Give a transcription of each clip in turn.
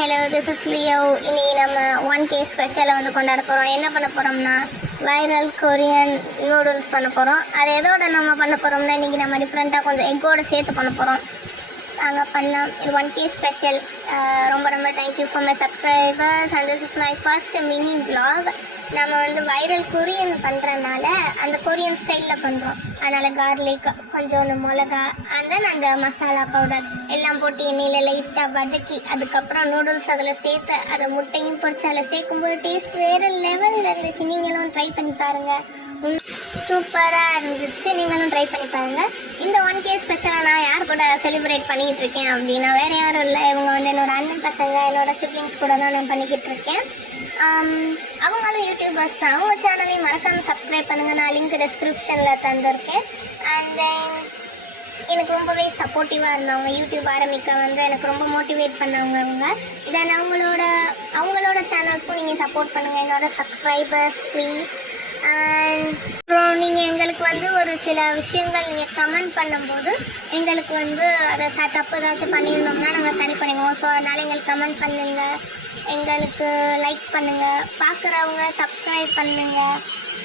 Hello, this is Leo. இன்னைக்கு நம்ம 1K ஸ்பெஷலை வந்து கொண்டாட போகிறோம். என்ன பண்ண போகிறோம்னா வைரல் கொரியன் நூடுல்ஸ் பண்ண போகிறோம். அது எதோட நம்ம பண்ண போகிறோம்னா இன்றைக்கி நம்ம டிஃப்ரெண்ட்டாக கொஞ்சம் எக்கோட சேர்த்து பண்ண போகிறோம். நாங்கள் பண்ணலாம். இது 1K ஸ்பெஷல். ரொம்ப ரொம்ப thank you for my subscribers and this is my first mini vlog. நம்ம வந்து வைரல் கொரியன் பண்ணுறதுனால அந்த கொரியன் ஸ்டைலில் பண்ணுறோம். அதனால் கார்லிக், கொஞ்சோண்டு மிளகா, அண்ட் தென் அந்த மசாலா பவுடர் எல்லாம் போட்டு எண்ணெயில் லைட்டாக வதக்கி அதுக்கப்புறம் நூடுல்ஸ் அதில் சேர்த்து அதை முட்டையும் பொரிச்சு அதில் சேர்க்கும்போது டேஸ்ட் வேறு லெவலில் இருந்துச்சு. நீங்களும் ட்ரை பண்ணி பாருங்கள். சூப்பராக இருந்துச்சு. நீங்களும் ட்ரை பண்ணி பாருங்கள். இந்த 1K ஸ்பெஷலாக நான் யார் கூட செலிப்ரேட் பண்ணிகிட்டு இருக்கேன் அப்படின்னா வேறு யாரும் இல்லை, இவங்க வந்து என்னோடய அண்ணன் பசங்க, என்னோடய சிப்ளிங்ஸ் கூட தான் நான் பண்ணிக்கிட்டு இருக்கேன். அவங்களும் யூடியூபர்ஸ் தான். அவங்க சேனலையும் மறக்காமல் சப்ஸ்கிரைப் பண்ணுங்கள். நான் லிங்க் டிஸ்கிரிப்ஷனில் தந்திருக்கேன். அண்ட் தென் எனக்கு ரொம்பவே சப்போர்ட்டிவாக இருந்தவங்க, யூடியூப் ஆரம்பிக்க வந்து எனக்கு ரொம்ப மோட்டிவேட் பண்ணவங்க அவங்க. தென் அவங்களோட சேனல்ஸும் நீங்கள் சப்போர்ட் பண்ணுங்கள், என்னோடய சப்ஸ்கிரைபர்ஸ் ப்ளீஸ். அண்ட் அப்புறம் நீங்கள் எங்களுக்கு வந்து ஒரு சில விஷயங்கள் நீங்கள் கமெண்ட் பண்ணும்போது எங்களுக்கு வந்து அதை தப்பு ஏதாச்சும் பண்ணியிருந்தோம்னா நாங்கள் சரி பண்ணிக்குவோம். ஸோ அதனால் எங்களுக்கு கமெண்ட் பண்ணுங்கள், எங்களுக்கு லைக் பண்ணுங்கள், பார்க்குறவங்க சப்ஸ்கிரைப் பண்ணுங்கள்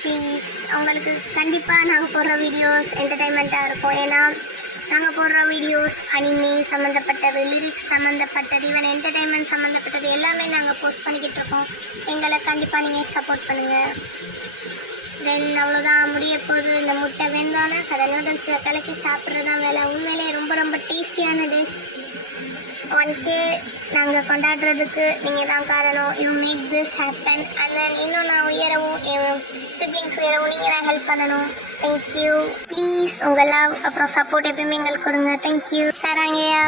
ப்ளீஸ். அவங்களுக்கு கண்டிப்பாக நாங்கள் போடுற வீடியோஸ் என்டர்டெயின்மெண்ட்டாக இருக்கும். ஏன்னா நாங்கள் போடுற வீடியோஸ் அனிமே சம்மந்தப்பட்டது, லிரிக்ஸ் சம்மந்தப்பட்டது, ஈவன் என்டர்டெயின்மெண்ட் சம்மந்தப்பட்டது எல்லாமே நாங்கள் போஸ்ட் பண்ணிக்கிட்டு இருக்கோம். எங்களை கண்டிப்பாக நீங்கள் சப்போர்ட் பண்ணுங்கள். தென் அவ்வளோதான், முடிய போது. இந்த முட்டை வெந்தோன்னே அதை நூடுல்ஸில் கலக்கி சாப்பிட்றது தான் வேலை. உண்மையிலே ரொம்ப ரொம்ப டேஸ்டியான டிஷ். 1K நாங்கள் கொண்டாடுறதுக்கு நீங்கள் தான் காரணம். You make this happen. And then இன்னும் நான் உயரவும், என் சிப்ளிங்ஸ் உயரவும் நீங்கள் தான் ஹெல்ப் பண்ணணும். Thank you please. உங்கள் லவ் அப்புறம் சப்போர்ட் எப்பயுமே எங்களுக்கு கொடுங்க. தேங்க்யூ. சராங்கயா.